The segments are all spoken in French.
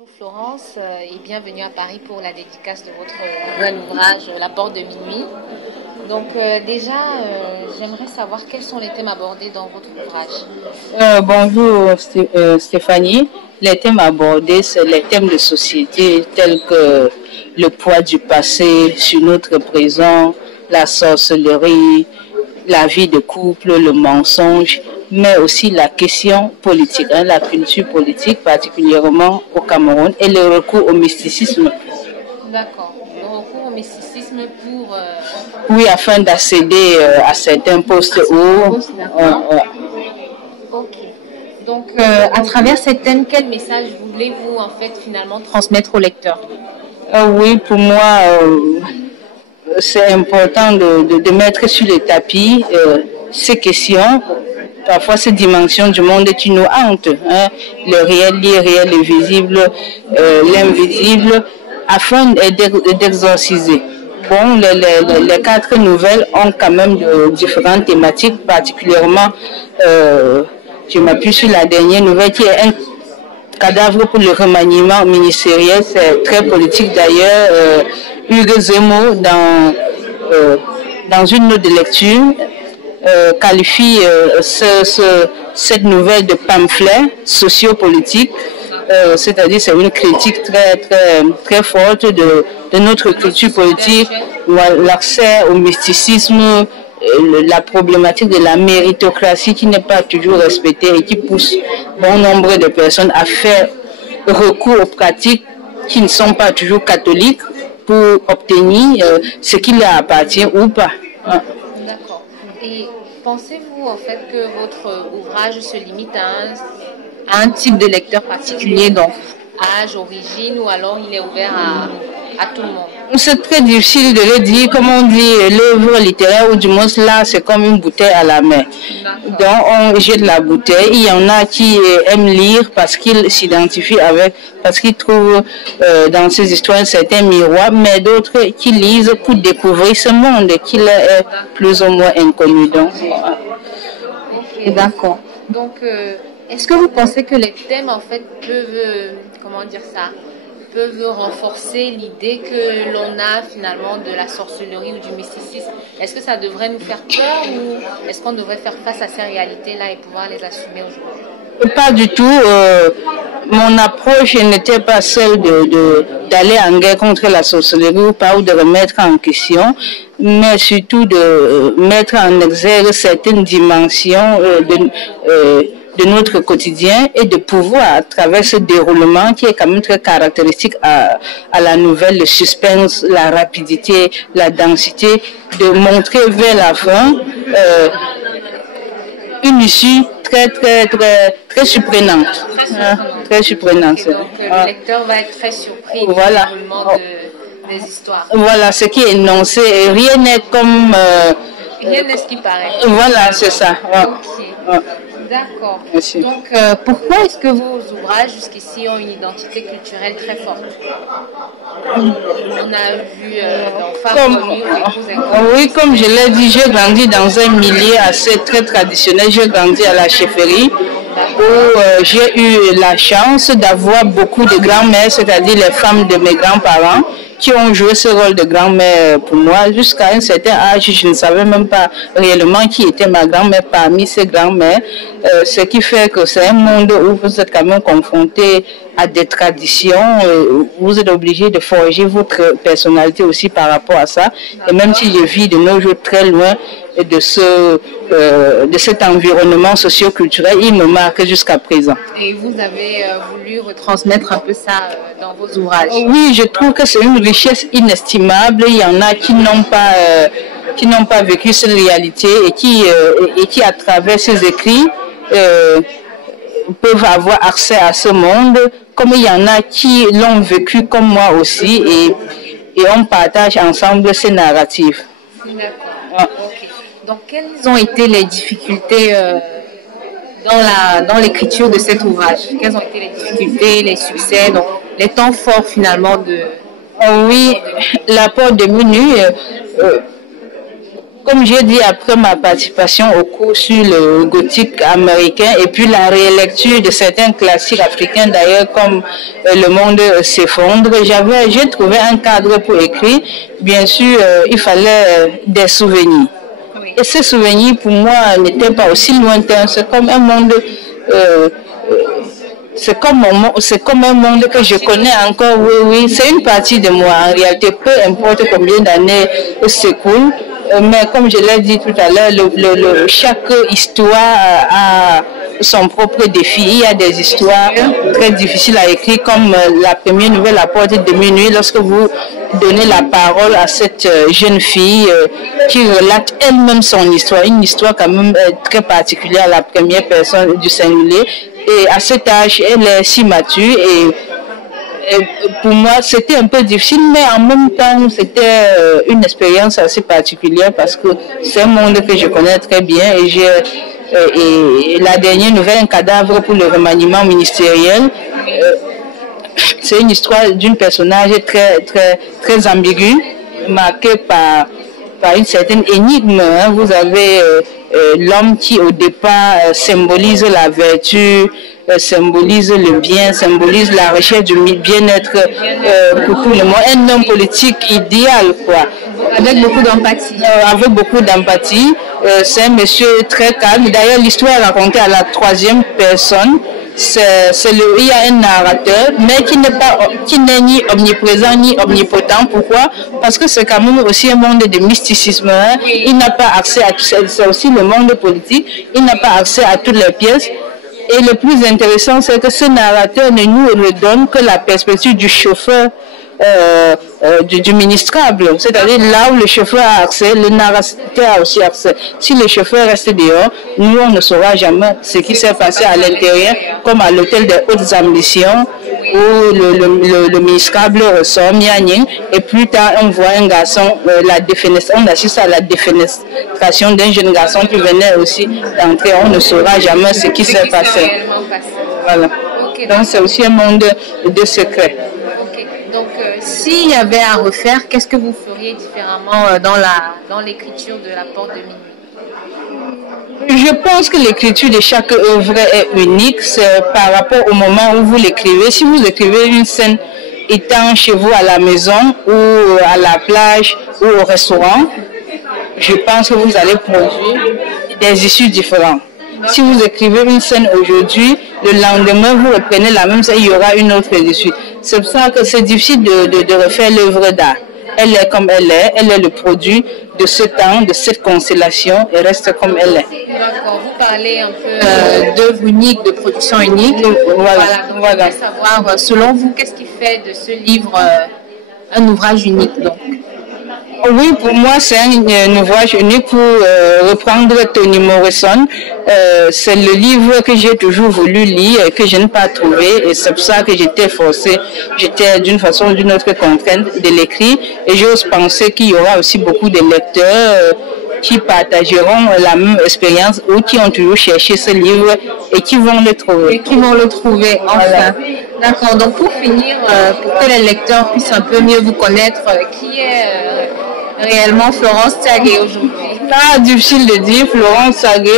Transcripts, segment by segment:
Bonjour Florence et bienvenue à Paris pour la dédicace de votre nouvel ouvrage La Porte de Minuit. Donc j'aimerais savoir quels sont les thèmes abordés dans votre ouvrage. Bonjour Stéphanie. Les thèmes abordés, c'est les thèmes de société tels que le poids du passé sur notre présent, la sorcellerie, la vie de couple, le mensonge, mais aussi la question politique, la culture politique, particulièrement au Cameroun, et le recours au mysticisme. D'accord. Le recours au mysticisme pour... Oui, afin d'accéder à certains postes hauts. Ok. Donc, à travers ces thèmes, quel message voulez-vous en fait finalement transmettre au lecteur? Oui, pour moi, c'est important de mettre sur le tapis ces questions. Parfois, ces dimensions du monde qui nous hantent, le réel, l'irréel, le visible, l'invisible, afin d'exorciser. Bon, les 4 nouvelles ont quand même de différentes thématiques, particulièrement, je m'appuie sur la dernière nouvelle qui est un cadavre pour le remaniement ministériel, c'est très politique d'ailleurs. Hugues Zemmour, dans une note de lecture, qualifie cette nouvelle de pamphlet sociopolitique, c'est-à-dire c'est une critique très forte de notre culture politique, l'accès au mysticisme, la problématique de la méritocratie qui n'est pas toujours respectée et qui pousse bon nombre de personnes à faire recours aux pratiques qui ne sont pas toujours catholiques pour obtenir ce qui leur appartient ou pas. D'accord. Et pensez-vous en fait que votre ouvrage se limite à un type de lecteur particulier, donc âge, origine, ou alors il est ouvert à tout le monde? C'est très difficile de le dire. Comme on dit, l'œuvre littéraire, ou du moins là, c'est comme une bouteille à la main. Donc, on jette la bouteille. Il y en a qui aiment lire parce qu'ils s'identifient avec, parce qu'ils trouvent dans ces histoires certains miroirs, mais d'autres qui lisent pour découvrir ce monde qui leur est plus ou moins inconnu. Donc, ok, d'accord. Donc, est-ce que vous pensez que les thèmes, en fait, peuvent renforcer l'idée que l'on a finalement de la sorcellerie ou du mysticisme? Est-ce que ça devrait nous faire peur ou est-ce qu'on devrait faire face à ces réalités-là et pouvoir les assumer aujourd'hui? Pas du tout. Mon approche n'était pas celle d'aller en guerre contre la sorcellerie ou pas, ou de remettre en question, mais surtout de mettre en exergue certaines dimensions de notre quotidien et de pouvoir, à travers ce déroulement qui est quand même très caractéristique à la nouvelle, le suspense, la rapidité, la densité, de montrer vers la fin une issue très surprenante. Très surprenante. Donc, le lecteur va être très surpris du déroulement des histoires. Voilà, ce qui est énoncé. Rien n'est comme... rien n'est ce qui paraît. Voilà, c'est ça. Okay. D'accord. Donc, pourquoi est-ce que vos ouvrages jusqu'ici ont une identité culturelle très forte? On a vu oui, comme je l'ai dit, j'ai grandi dans un milieu assez très traditionnel. J'ai grandi à la chefferie où j'ai eu la chance d'avoir beaucoup de grands-mères, c'est-à-dire les femmes de mes grands-parents, qui ont joué ce rôle de grand-mère pour moi. Jusqu'à un certain âge, je ne savais même pas réellement qui était ma grand-mère parmi ces grands-mères. Ce qui fait que c'est un monde où vous êtes quand même confronté à des traditions, vous êtes obligé de forger votre personnalité aussi par rapport à ça. Et même si je vis de nos jours très loin de cet environnement socio-culturel, il me marque jusqu'à présent. Et vous avez voulu retransmettre un peu ça dans vos ouvrages? Oui, je trouve que c'est une richesse inestimable. Il y en a qui n'ont pas vécu cette réalité et qui à travers ces écrits peuvent avoir accès à ce monde, comme il y en a qui l'ont vécu comme moi aussi, et on partage ensemble ces narratifs. D'accord. Okay. Donc, quelles ont été les difficultés dans l'écriture de cet ouvrage? Quelles ont été les difficultés, les succès, donc les temps forts finalement de... Oui, La Porte de Minuit, comme j'ai dit, après ma participation au cours sur le gothique américain et puis la rélecture de certains classiques africains d'ailleurs comme Le monde s'effondre, j'ai trouvé un cadre pour écrire. Bien sûr, il fallait des souvenirs. Et ces souvenirs, pour moi, n'étaient pas aussi lointains. C'est comme un monde... c'est comme un monde que je connais encore, oui. C'est une partie de moi. En réalité, peu importe combien d'années s'écoulent. Mais comme je l'ai dit tout à l'heure, chaque histoire a son propre défi. Il y a des histoires très difficiles à écrire, comme la première nouvelle à porte de minuit, lorsque vous donnez la parole à cette jeune fille qui relate elle-même son histoire, une histoire quand même très particulière à la première personne du singulier. Et à cet âge, elle est si mature et pour moi, c'était un peu difficile, mais en même temps, c'était une expérience assez particulière parce que c'est un monde que je connais très bien et la dernière nouvelle, Un cadavre pour le remaniement ministériel, c'est une histoire d'une personnage très ambiguë, marquée par une certaine énigme. Hein. Vous avez l'homme qui au départ symbolise la vertu, symbolise le bien, symbolise la recherche du bien-être pour tout le monde. Un homme politique idéal, quoi. Avec beaucoup d'empathie. Avec beaucoup d'empathie. C'est un monsieur très calme. D'ailleurs, l'histoire est racontée à la troisième personne. Il y a un narrateur, mais qui n'est ni omniprésent ni omnipotent. Pourquoi? Parce que c'est quand même aussi un monde de mysticisme. Hein. Il n'a pas accès à tout ça. C'est aussi le monde politique. Il n'a pas accès à toutes les pièces. Et le plus intéressant, c'est que ce narrateur ne nous redonne que la perspective du chauffeur du ministrable. C'est-à-dire là où le chauffeur a accès, le narrateur a aussi accès. Si le chauffeur reste dehors, nous, on ne saura jamais ce qui s'est passé à l'intérieur, comme à l'hôtel des hautes ambitions, où le ministrable ressort, et plus tard, on voit un garçon, on assiste à la défenestration d'un jeune garçon qui venait aussi d'entrer. On ne saura jamais ce qui s'est passé. Voilà. Okay, donc, c'est aussi un monde de secrets. Donc, s'il y avait à refaire, qu'est-ce que vous feriez différemment dans l'écriture de La Porte de Minuit? Je pense que l'écriture de chaque œuvre est unique. C'est par rapport au moment où vous l'écrivez. Si vous écrivez une scène étant chez vous à la maison ou à la plage ou au restaurant, je pense que vous allez produire des issues différentes. Si vous écrivez une scène aujourd'hui, le lendemain, vous reprenez la même scène, il y aura une autre issue. C'est pour ça que c'est difficile de refaire l'œuvre d'art. Elle est comme elle est le produit de ce temps, de cette constellation, et reste comme elle est. D'accord, vous parlez un peu d'œuvre unique, de production unique. Voilà. Donc, je voudrais savoir, selon vous, qu'est-ce qui fait de ce livre un ouvrage unique donc? Oui, pour moi, c'est un ouvrage unique pour reprendre Toni Morrison. C'est le livre que j'ai toujours voulu lire et que je n'ai pas trouvé. Et c'est pour ça que j'étais forcée, j'étais d'une façon ou d'une autre contrainte de l'écrire. Et j'ose penser qu'il y aura aussi beaucoup de lecteurs qui partageront la même expérience ou qui ont toujours cherché ce livre et qui vont le trouver. Et qui vont le trouver, enfin. Voilà. D'accord, donc pour finir, pour que les lecteurs puissent un peu mieux vous connaître, qui est réellement Florence Tsagué aujourd'hui? Pas difficile de dire. Florence Tsagué,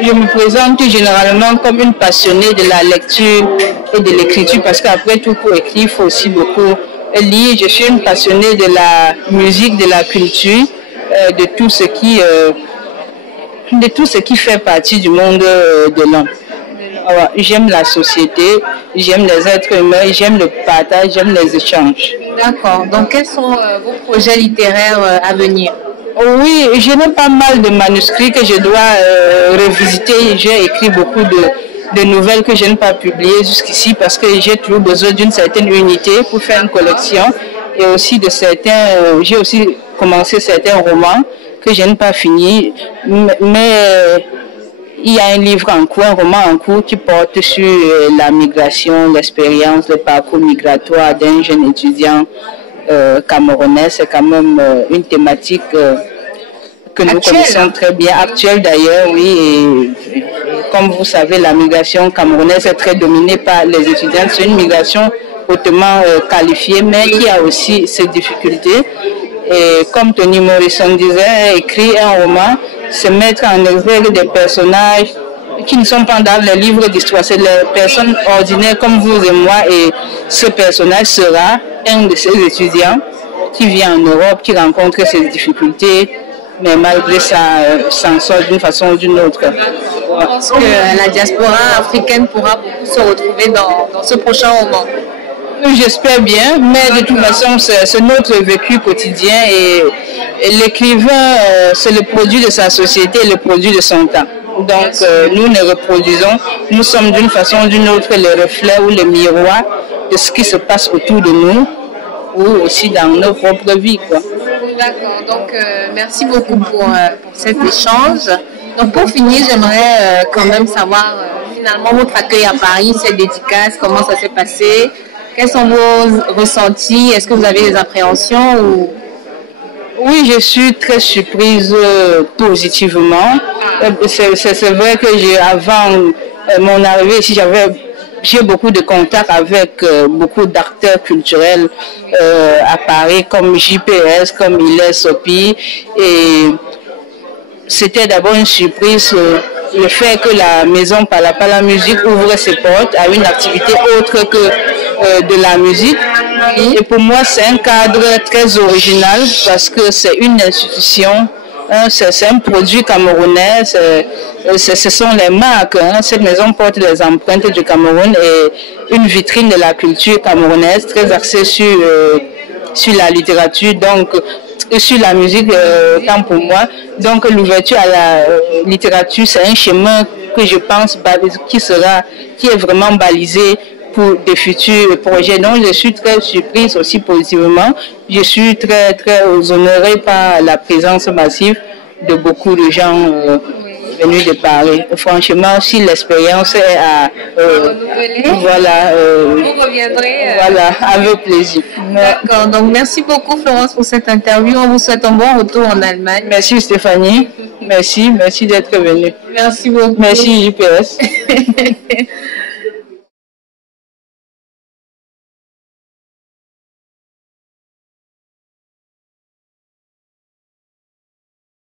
je me présente généralement comme une passionnée de la lecture et de l'écriture parce qu'après tout, pour écrire, il faut aussi beaucoup lire. Je suis une passionnée de la musique, de la culture, de tout ce qui fait partie du monde de l'homme. Alors, j'aime la société, j'aime les êtres humains, j'aime le partage, j'aime les échanges. D'accord. Donc, quels sont vos projets littéraires à venir? Oui, j'ai pas mal de manuscrits que je dois revisiter. J'ai écrit beaucoup de nouvelles que je n'ai pas publiées jusqu'ici parce que j'ai toujours besoin d'une certaine unité pour faire une collection. Et aussi j'ai aussi commencé certains romans que je n'ai pas fini. Mais il y a un livre en cours, un roman en cours qui porte sur la migration, l'expérience, le parcours migratoire d'un jeune étudiant camerounais. C'est quand même une thématique que nous connaissons très bien, actuelle d'ailleurs, oui. Et comme vous savez, la migration camerounaise est très dominée par les étudiants. C'est une migration hautement qualifiée, mais qui a aussi ses difficultés. Et comme Toni Morrison disait, écrire un roman, c'est mettre en exergue des personnages qui ne sont pas dans les livres d'histoire, c'est les personnes ordinaires comme vous et moi, et ce personnage sera un de ces étudiants qui vient en Europe, qui rencontre ces difficultés, mais malgré ça, s'en sort d'une façon ou d'une autre. Je pense que la diaspora africaine pourra beaucoup se retrouver dans ce prochain roman. J'espère bien, mais de toute façon, c'est notre vécu quotidien et l'écrivain, c'est le produit de sa société et le produit de son temps. Donc, nous ne reproduisons, nous sommes d'une façon ou d'une autre les reflets ou les miroirs de ce qui se passe autour de nous ou aussi dans nos propres vies, quoi. D'accord, donc merci beaucoup pour cet échange. Donc pour finir, j'aimerais quand même savoir finalement votre accueil à Paris, cette dédicace, comment ça s'est passé, quels sont vos ressentis, est-ce que vous avez des appréhensions ou... Oui, je suis très surprise positivement. C'est vrai que avant mon arrivée ici, j'ai beaucoup de contacts avec beaucoup d'acteurs culturels à Paris, comme JPS, comme Hilaire Sopi. Et c'était d'abord une surprise le fait que la maison Palapala Musique ouvre ses portes à une activité autre que de la musique. Et pour moi, c'est un cadre très original parce que c'est une institution. C'est un produit camerounais, ce sont les marques. Cette maison porte les empreintes du Cameroun et une vitrine de la culture camerounaise très axée sur la littérature, donc sur la musique, tant pour moi. Donc l'ouverture à la littérature, c'est un chemin que je pense qui est vraiment balisé pour des futurs projets. Donc je suis très surprise aussi positivement. Je suis très très honorée par la présence massive de beaucoup de gens venus de Paris. Franchement, si l'expérience est à voilà, vous reviendrez. Voilà, avec plaisir. D'accord. Donc merci beaucoup Florence pour cette interview. On vous souhaite un bon retour en Allemagne. Merci Stéphanie. Merci d'être venue. Merci beaucoup. Merci JPS.